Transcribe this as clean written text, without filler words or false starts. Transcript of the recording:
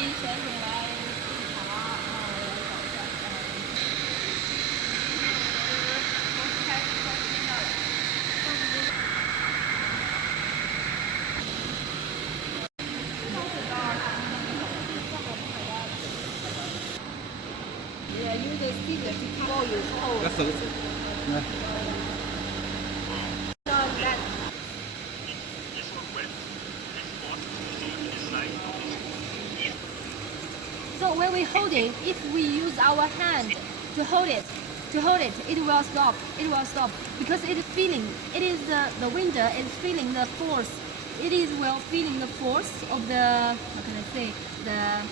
以选你来检查，我来找一下。开始听到了。Yeah, use the scissors to cut all your holes. 個手指，嚟，So when we hold it, if we use our hand to hold it, it will stop. It will stop because it is feeling. It is the wind is feeling the force. It is well feeling the force of the how can I say the